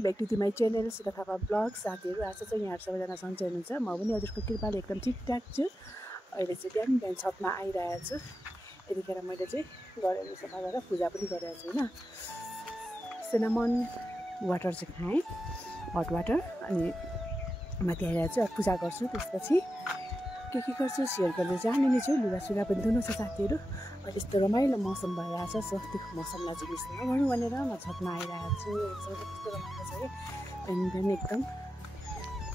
Back to my channel Sita Thapa blog. साथीहरू आशा चाहिँ यहाँहरू सबैजना सन्चै हुनुहुन्छ। म पनि हजुरको कृपाले एकदम ठिकठाक छु। अहिले चाहिँ बिहान बिहान छतमा आइरहेको छु। यतिखेर मैले चाहिँ गरेर सफा गरेर पूजा पनि गरेको छु होइन। सिनामन वाटर चाहिँ खाएँ, हट वाटर। अनि माथि आइरहेको छु, पूजा गर्छु। त्यसपछि के गर्छु सेयर गर्दै जाने नै छु। लुगासुगा पनि धुनु छ साथीहरू। अहिले यस्तो रमाइलो मौसम भइरहेको छ। स्वस्तिको मौसमलाई चाहिँ मिस नगर्नु भनेर म छतमा आइरहेको छु। यस्तो रमाइलो छ कि बिहान एकदम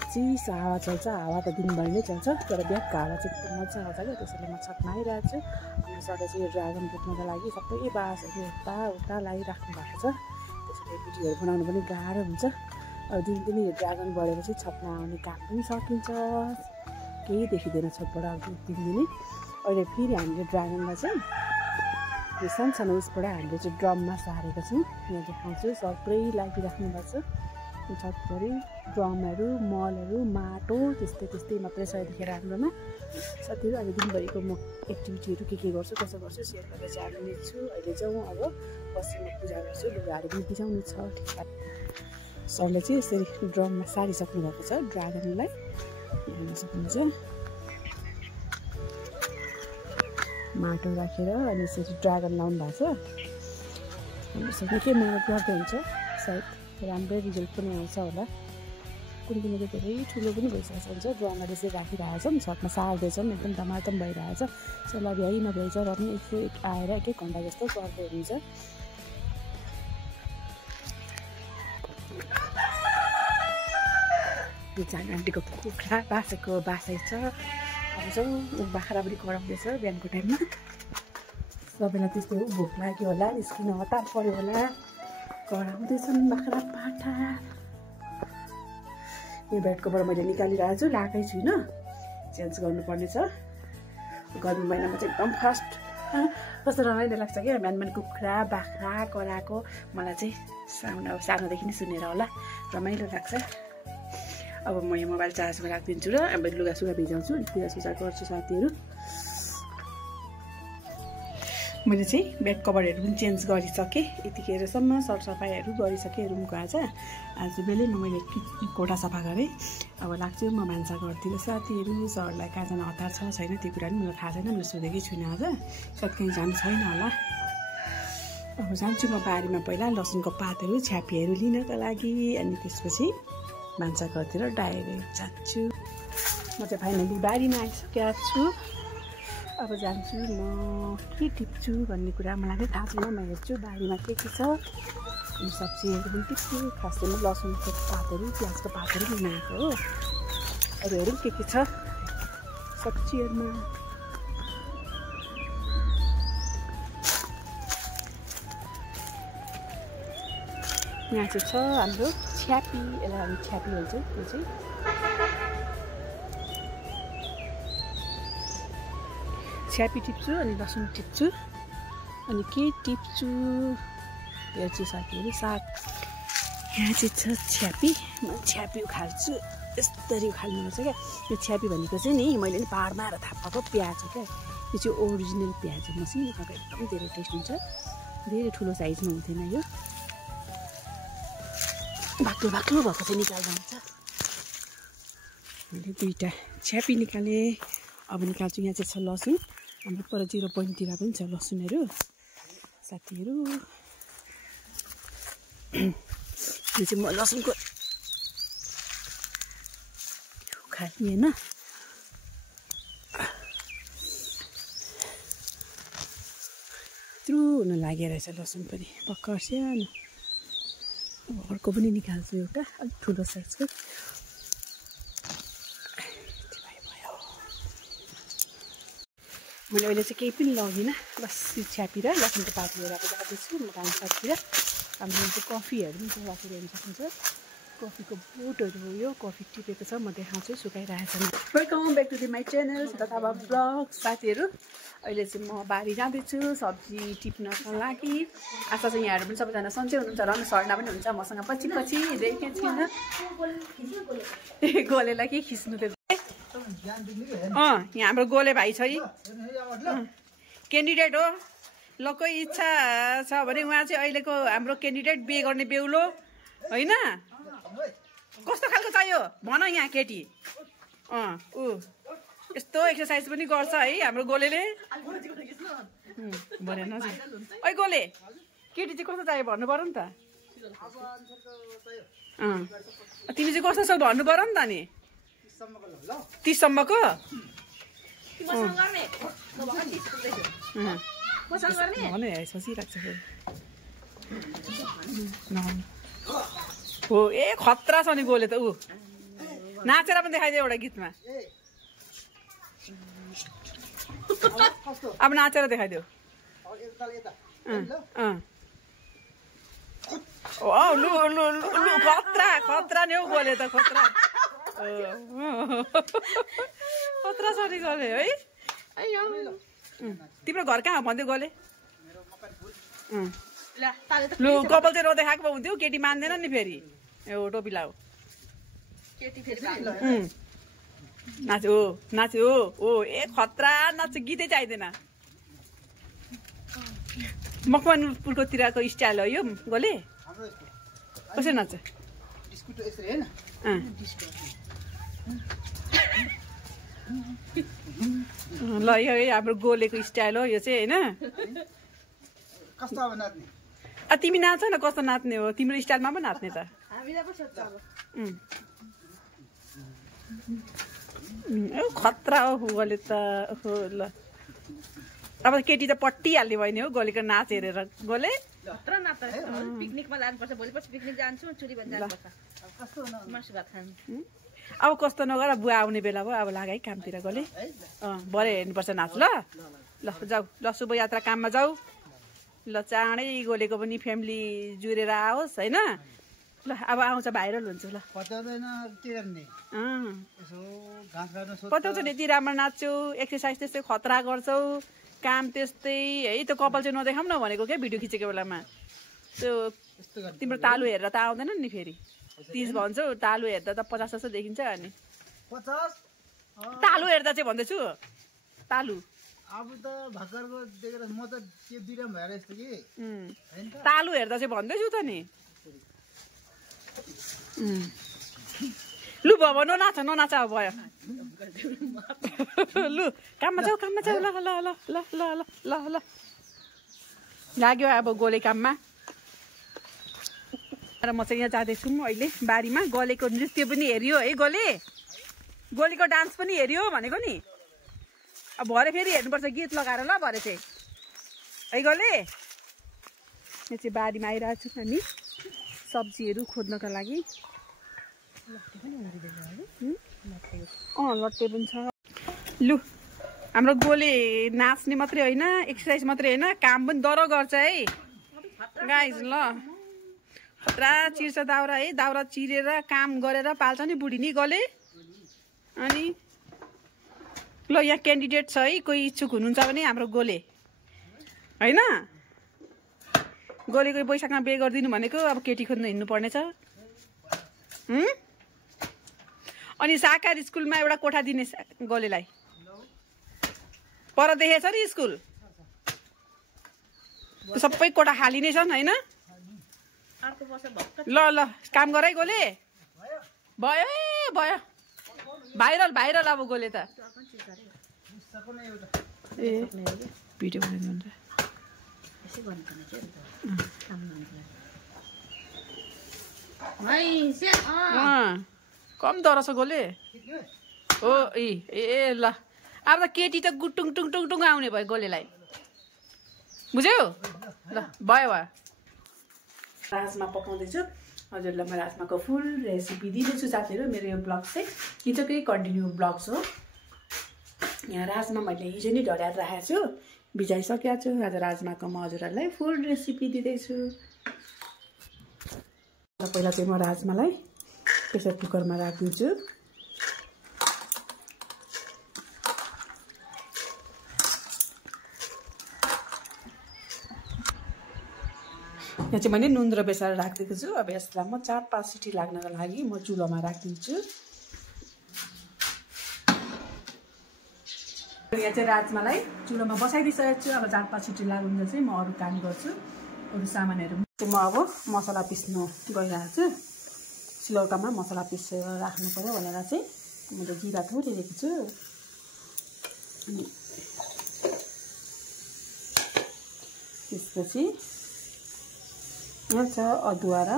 चिसो हावा चल्छ। हावा त दिनभरि नै चल्छ, तर बिहानको हावा चाहिँ एकदम मजा आउँछ क्या। त्यसैले म छतमा आइरहेको छु। अनि सधैँ चाहिँ यो ड्रागन बोक्नको लागि सबै बाँसहरू उता लगाइराख्नु भएको छ। त्यसैले भिडियोहरू बनाउनु पनि गाह्रो हुन्छ। अब दिनदिनै यो ड्रागन बढेपछि छतमा आउने काम पनि सकिन्छ। केही देखिँदैन छतबाट अब दिनदिनै। अहिले फेरि हामीले ड्रागनलाई चाहिँ यो सानो उसबाट हामीले चाहिँ ड्रममा सारेको छौँ। यहाँ देखाउँछु, सबै लागिराख्नु भएको छ। छतभरि ड्रमहरू, मलहरू, माटो त्यस्तै मात्रै छ यतिखेर हाम्रोमा। साथीहरू अहिले दिनभरिको म एक्टिभिटीहरू के गर्छु कसो गर्छु सेयर गरेर जानु नै छु। अहिले जाउँ अब बसीमा पूजा गर्छु। लुगाहरू पनि भिजाउनु छ। सरले चाहिँ यसरी ड्रममा सारिसक्नु भएको छ ड्रागनलाई। हेर्न सक्नुहुन्छ माटो राखेर अनि यसरी ड्रागन लाउनु भएको छ। यसरी के मेहनत गर्दै हुन्छ, सायद राम्रै रिजल्ट पनि आउँछ होला। कुनै कुनै त धेरै ठुलो पनि भइसकेको हुन्छ। ड्रममा यसरी राखिरहेको छौँ, छतमा सार्दैछौँ, एकदम धमाधम भइरहेको छ। यसलाई भ्याइ नभ्याइ छ र पनि एक आएर एक घन्टा जस्तो गर्दै हुन्छ। यो जान आन्टीको कुखुरा बाँसेको बासै छ। अब चाहिँ बाख्रा पनि कराउँदैछ बिहानको टाइममा। सबैलाई त्यस्तो हो, भोक लाग्यो होला, निस्किन हतार पऱ्यो होला, कराउँदैछन् बाख्रा पाठा। यो बेड कभर मैले निकालिरहेको छु, लगाएकै छुइनँ, चेन्ज गर्नुपर्ने छ। गर्मी महिनामा चाहिँ एकदम फर्स्ट कस्तो रमाइलो लाग्छ क्या। बिहान बिहान कुखुरा बाख्रा कराएको मलाई चाहिँ सानोदेखि नै सुनेर होला रमाइलो लाग्छ। अब म यो मोबाइल चार्जमा राखिदिन्छु र अब लुगासुगा भिजाउँछु, पूजासुजा गर्छु साथीहरू। मैले चाहिँ बेड कभरहरू पनि चेन्ज गरिसकेँ। यतिखेरसम्म सरसफाइहरू गरिसकेँ रुमको। आज बेलैमा मैले कोठा सफा गरेँ। अब लाग्छु म भान्सा घरतिर। साथीहरू सरलाई कहाँ जान हतार छ छैन त्यो कुरा पनि मलाई थाहा छैन, मैले सोधेकै छुइनँ। आज सायद कहीँ जानु छैन होला। अब जान्छु म बारीमा पहिला लसुनको पातहरू छ्यापीहरू लिनको लागि, अनि त्यसपछि भान्सा घरतिर डाइरेक्ट जान्छु। म चाहिँ फाइनली बारीमा आइसकेको छु। अब जान्छु म के टिप्छु भन्ने कुरा मलाई नै थाहा छैन। म हेर्छु बारीमा के छ। अनि सब्जीहरू पनि टिप्छु। खास चाहिँ लसुनको पातहरू प्याजको पातहरू लिन आएको हो। अरूहरू के छ सब्जीहरूमा। यहाँ चाहिँ छ हाम्रो छ्यापी, यसलाई हामी छ्यापी भन्छ। त्यो चाहिँ छ्यापी टिप्छु, अनि लसुन टिप्छु, अनि के टिप्छु हेर्छु साथीहरू। साग यहाँ चाहिँ छ छ्यापी। म छ्यापी उखाल्छु, यस्तरी उखाल्नुपर्छ क्या। यो छ्यापी भनेको चाहिँ नि मैले नि पाहाडमा आएर थाहा पाएको प्याज हो क्या। यो चाहिँ ओरिजिनल प्याज हो, मसिनो खाएको एकदम धेरै टेस्ट हुन्छ। धेरै ठुलो साइजमा हुँदैन यो, बाक्लो बाक्लो भएको चाहिँ निकाल्दा हुन्छ। मैले दुईवटा छ्यापी निकालेँ। अब निकाल्छु। यहाँ चाहिँ छ लसुन। हाम्रो पर 0.0 पनि छ लसुनहरू साथीहरू। यो चाहिँ म लसुनको उखाल्ने होइन। यत्रो हुन लागेको रहेछ लसुन पनि भर्खर सानो। अर्को पनि निकाल्छु, एउटा अलिक ठुलो साइजको। मैले अहिले चाहिँ केही पनि लगिनँ, बस यो छ्यापी र लसुनको पात लिएर आएको जाँदैछु म भान्सातिर। हाम्रो चाहिँ कफीहरू पनि चाहिँ राखेर हेर्न सक्नुहुन्छ। कफीको बोटहरू हो यो, कफी टिपेको छ, म देखाउँछु सुकाइरहेको छ। Welcome back to my channel तथा ब्लग। साथीहरू अहिले चाहिँ म बारी जाँदैछु सब्जी टिप्नको लागि। आशा चाहिँ यहाँहरू पनि सबैजना सन्चै हुनुहुन्छ र सर्ना पनि हुन्छ मसँग पछि पछि देखेको छुइनँ। गोलेलाई के खिच्नु त्यो यहाँ हाम्रो गोले भाइ छ, क्यान्डिडेट हो। ल कोही इच्छा छ भने उहाँ चाहिँ अहिलेको हाम्रो क्यान्डिडेट बिहे गर्ने बेहुलो होइन। कस्तो खालको चाहियो भन यहाँ केटी ऊ यस्तो एक्सर्साइज पनि गर्छ है हाम्रो गोलेले भनेन ऐ गोले केटी चाहिँ कस्तो चाहियो भन्नु पर्यो नि त तिमी चाहिँ कस्तो छौ भन्नु पर्यो नि त नि 30 सम्मको हो ए खतरा छ नि गोले त ऊ नाचेर पनि देखाइदियो एउटा गीतमा अब नाचेर देखाइदियो लु लु लु खतरा खतरा नि हौ गोले त खतरा खतरा छ नि गोले है तिम्रो घर कहाँ भन्थ्यो गोले लु कपाल चाहिँ नदेखाएको हुन्थ्यो केटी मान्दैन नि फेरि ए टोपी लाऊ नाच्यो नाच्यो ओ ए खतरा नाच्यो गीतै चाहिँदैन मकवानपुरकोतिरको स्टाइल हो यो गोले कसरी नाच्छ ल यो हाम्रो गोलेको स्टाइल हो यो चाहिँ होइन तिमी नाच न कस्तो नाच्ने हो तिम्रो स्टाइलमा पो नाच्ने त खतरा हो गोले त ल अब केटी त पट्टिहाल्ने भयो नि हौ गोलेको नाच हेरेर गोले पिकनिकमा लानुपर्छ भोलिपर्सि पिकनिक जान्छु चुरी बन जानुपर्छ मासु भात खानु अब कस्तो नगर बुवा आउने बेला भयो अब लाग है कामतिर गोले भरे हेर्नुपर्छ नाच ल ल जाऊ ल शुभ यात्रा काममा जाऊ ल चाँडै गोलेको पनि फ्यामिली जुरेर आओस् होइन ल अब आउँछ भाइरल हुन्छ ल पत्याउँछ नि यति राम्रो नाच्छौ एक्सर्साइज त्यस्तै खतरा गर्छौ काम त्यस्तै है त्यो कपाल चाहिँ नदेखाउँ न भनेको क्या भिडियो खिचेको बेलामा त्यो तिम्रो तालु हेरेर त आउँदैन नि फेरि 30 भन्छौ तालु हेर्दा त 50 जस्तो देखिन्छ अनि 50 तालु हेर्दा चाहिँ भन्दैछु तालु अब त भक्करको देखेर म त के बिराम भएर यस्तो कि तालु हेर्दा चाहिँ भन्दैछु त नि लु बाबा ननाच ननाच अब भयो लु काममा जाऊ ल ल ल ल ल ल ल लाग्यो अब गोले काममा र म चाहिँ यहाँ जाँदैछु अहिले बारीमा गोलेको नृत्य पनि हेरियो है गोलेको डान्स पनि हेरियो भनेको नि अब भरे फेरि हेर्नुपर्छ गीत लगाएर ल भरे चाहिँ है गोले यहाँ चाहिँ बारीमा आइरहेको छु हामी सब्जीहरू खोज्नको लागि लट्टे पनि छ लु हाम्रो गोले नाच्ने मात्रै होइन एक्सर्साइज मात्रै होइन काम पनि डह्रो गर्छ है गाइज ल खतरा चिर्छ दाउरा है दाउरा चिरेर काम गरेर पाल्छ नि बुढी नि गोले अनि ल यहाँ क्यान्डिडेट छ है कोही इच्छुक हुनुहुन्छ भने हाम्रो गोले होइन गोलेको बैशाखमा बे गरिदिनु भनेको अब केटी खोज्नु हिँड्नु पर्नेछ अनि साकार स्कुलमा एउटा कोठा दिने गोलेलाई पर देखेछ नि स्कुल सबै कोठा खाली नै छन् होइन ल ल काम गर है गोले भयो भयो भाइरल भाइरल अब गोले त ए भिडियो बनाउनु कम डर छ गोले हो ए ल अब त केटी त गुटुङ टुङ टुङ टुङ आउने भयो गोलेलाई बुझ्यौ ल भयो भयो राजमा पकाउँदैछु हजुरलाई म राजमाको फुल रेसिपी दिँदैछु साथीहरू मेरो यो ब्लग चाहिँ हिजोकै कन्टिन्यू ब्लग्स हो यहाँ राजमा मैले हिजो नै ढड्याएर राखेको छु भिजाइसकेको छु आज राजमाको म हजुरहरूलाई फुल रेसिपी दिँदैछु पहिला चाहिँ म राजमालाई प्रेसर कुकरमा राखिदिन्छु यहाँ चाहिँ मैले नुन र बेसार राखिदिएको छु अब यसलाई म 4-5 सिटी लाग्नको लागि म चुलोमा राखिदिन्छु यहाँ चाहिँ राजमालाई चुलोमा बसाइदिइसकेको छु अब 4-5 सिटी लाग्दा चाहिँ म अरू काम गर्छु अरू सामानहरू चाहिँ म अब मसला पिस्नु गइरहेको छु सिलौटामा मसला पिसेर राख्नु पर्यो भनेर चाहिँ मैले जिरा थोरिरहेको छु। अनि त्यसपछि यहाँ छ अदुवा र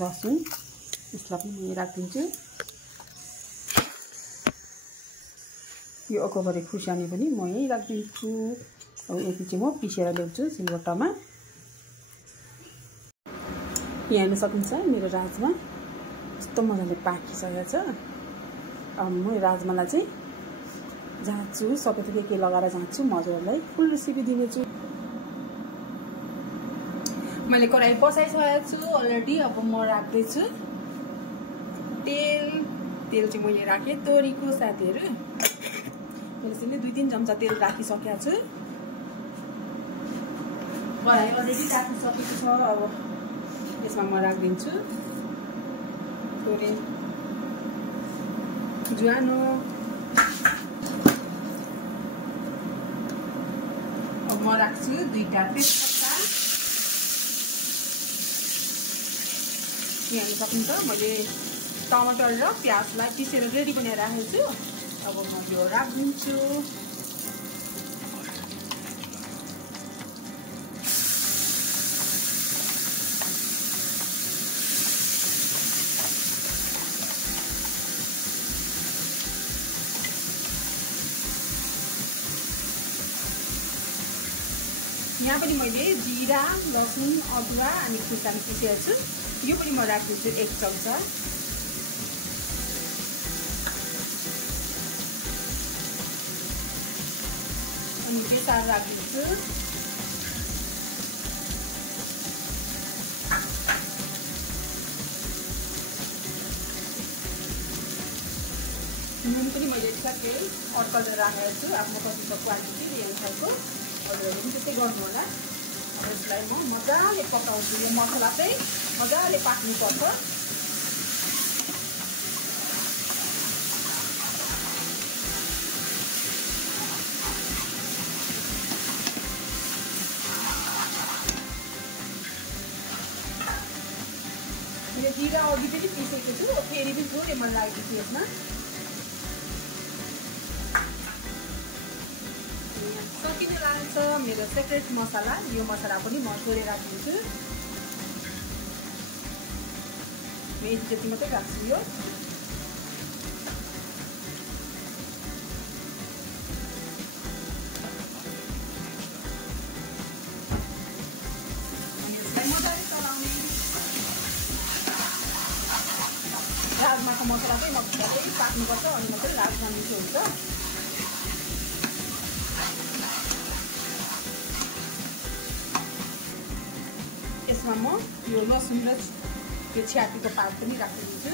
लसुन, यसलाई पनि राखिदिन्छु। यो अकोबरे खुर्सानी पनि म यहीँ राखिदिन्छु। अब यति चाहिँ म पिसेर ल्याउँछु सिलौटामा। यहाँ हेर्न सकिन्छ मेरो राजमा कस्तो मजाले पाकिसकेको छ। अब म राजमालाई चाहिँ झाँच्छु, सबै थोक के लगाएर झाँच्छु, म हजुरहरूलाई फुल रेसिपी दिनेछु। मैले कराई बसाइसकेको छु अलरेडी। अब म राख्दैछु तेल। तेल चाहिँ मैले राखेँ तोरीको साथीहरू। मैले चाहिँ 2-3 चम्चा तेल राखिसकेको छु। कराई अलरेडी राखिसकेको छ। अब यसमा म राखिदिन्छु तोरी, ज्वानो। अब म राख्छु 2टा तेजपत्ता। यहाँ हेर्न सक्नुहुन्छ मैले टमाटर र प्याजलाई पिसेर रेडी बनाएर राखेको छु। अब म यो राखिदिन्छु। यहाँ पनि मैले जिरा, लसुन, अदुवा अनि खुर्सानी पिसेको छु। यो पनि म राखिदिन्छु 1 चम्चा। अनि बेसार राखिदिन्छु। नुन पनि मैले ठ्याक्कै अड्कलेर राखेको छु आफ्नो कतिको क्वान्टिटी अनुसारको। हजुरहरूले पनि त्यस्तै गर्नु होला। अब यसलाई म मजाले पकाउँछु। यो मसला चाहिँ मजाले पाक्नुपर्छ। यो जिरा अघि पनि पिसेको छु, फेरि पनि थोरै मन लागेको छु यसमा। सकिने लाग्छ मेरो सेक्रेट मसला। यो मसला पनि म थोरै राखिदिन्छु। म यति जति मात्रै राख्छु यो। अनि यसलाई मजाले चलाउने। राजमाको मसला चाहिँ मजाले पाक्नुपर्छ, अनि मात्रै राजमा मिठो हुन्छ। यसमा म यो लसुन र यो छ्यापीको पात पनि राखिदिन्छु।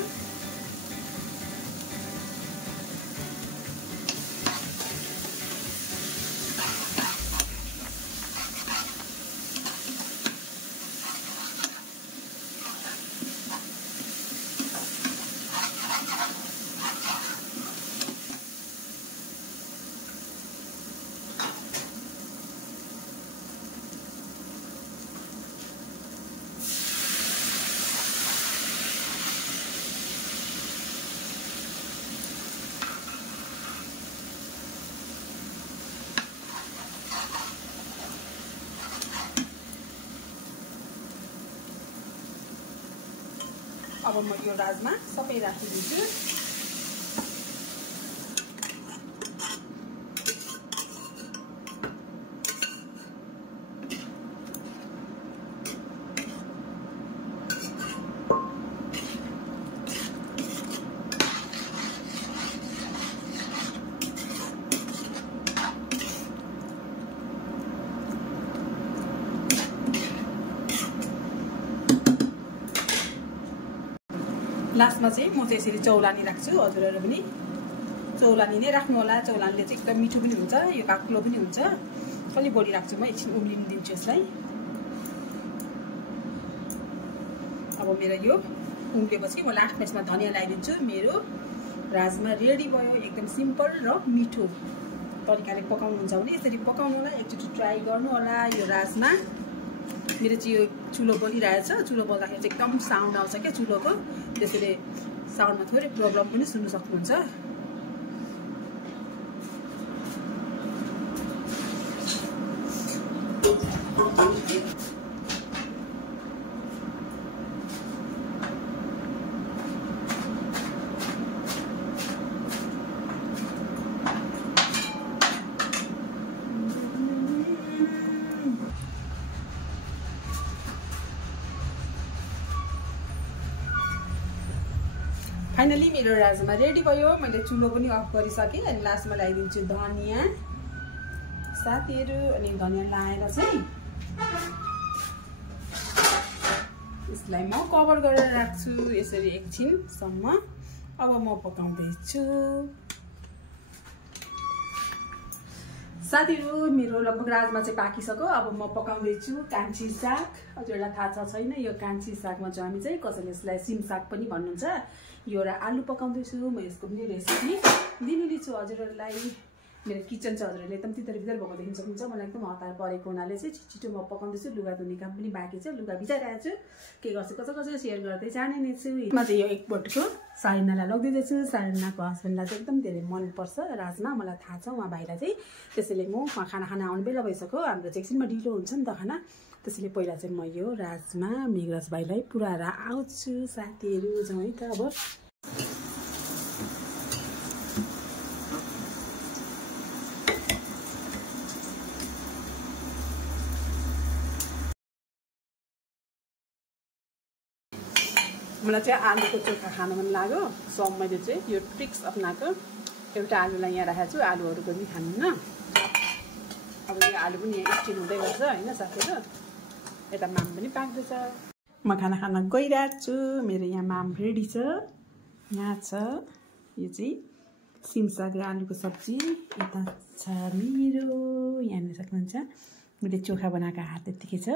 अब म यो राजमा सबै राखिदिन्छु। लास्टमा चाहिँ म चाहिँ यसरी चौलानी राख्छु। हजुरहरू पनि चौलानी नै राख्नु होला। चौलानीले चाहिँ एकदम मिठो पनि हुन्छ, यो काक्लो पनि हुन्छ। अलि बढी राख्छु म, एकछिन उम्लिन दिन्छु यसलाई। अब मेरो यो उम्लेपछि म लास्टमा यसमा धनिया लगाइदिन्छु। मेरो राजमा रेडी भयो। एकदम सिम्पल र मिठो तरिकाले पकाउनुहुन्छ भने यसरी पकाउनु होला। एकचोटि ट्राई गर्नु होला यो राजमा। मेरो चाहिँ यो चुलो बलिरहेछ चुलो बल्दाखेरि चाहिँ एकदम साउन्ड आउँछ क्या चुलोको त्यसैले साउन्डमा थोरै प्रब्लम पनि सुन्नु सक्नुहुन्छ फाइनली मेरो राजमा रेडी भयो मैले चुलो पनि अफ गरिसकेँ अनि लास्टमा लगाइदिन्छु धनियाँ साथीहरू अनि धनियाँ लगाएर चाहिँ यसलाई म कभर गरेर राख्छु यसरी एकछिनसम्म अब म पकाउँदैछु साथीहरू मेरो लगभग राजमा चाहिँ पाकिसक्यो अब म पकाउँदैछु कान्छी साग हजुरलाई थाहा छ छैन यो कान्छी सागमा चाहिँ हामी चाहिँ कसैले यसलाई सिम साग पनि भन्नुहुन्छ यो एउटा आलु पकाउँदैछु म यसको पनि रेसिपी दिनेछु हजुरहरूलाई मेरो किचन छ हजुरहरूले एकदम भित्र भएको देख्न सक्नुहुन्छ मलाई एकदम हतार परेको हुनाले चाहिँ छिटो म पकाउँदैछु लुगा धुने काम पनि बाँकी छ लुगा भिजाइरहेको छु के गर्छु कसो सेयर गर्दै जाने नै छु म चाहिँ यो एक बोटको सारिनालाई लगिदिँदैछु सारिनाको हस्बेन्डलाई चाहिँ एकदम धेरै मनपर्छ राजमा मलाई थाहा छ उहाँ भाइलाई चाहिँ त्यसैले म खाना आउने बेला भइसक्यो हाम्रो चाहिँ एकछिनमा ढिलो हुन्छ नि त खाना त्यसैले पहिला चाहिँ म यो राजमा मेघराज भाइलाई पुऱ्याएर आउँछु साथीहरू जाउँ है त अब मलाई चाहिँ आलुको चोखा खानु मन लाग्यो सो मैले चाहिँ यो ट्रिक्स अपनाएको एउटा आलुलाई यहाँ राखेको छु आलुहरू पनि खानुहुन्न अब यो आलु पनि यहाँ स्टिम हुँदै गर्छ होइन साथीहरू यता माम पनि पाक्दैछ म खाना खान गइरहेको छु मेरो यहाँ माम रेडी छ यहाँ छ यो चाहिँ सिमसाग र आलुको सब्जी यता छ मेरो यहाँनिर सक्नुहुन्छ मैले चोखा बनाएको हात यत्तिकै छ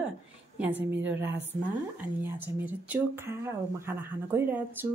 यहाँ चाहिँ मेरो राजमा अनि यहाँ चाहिँ मेरो चोखा अब म खाना खान गइरहेको छु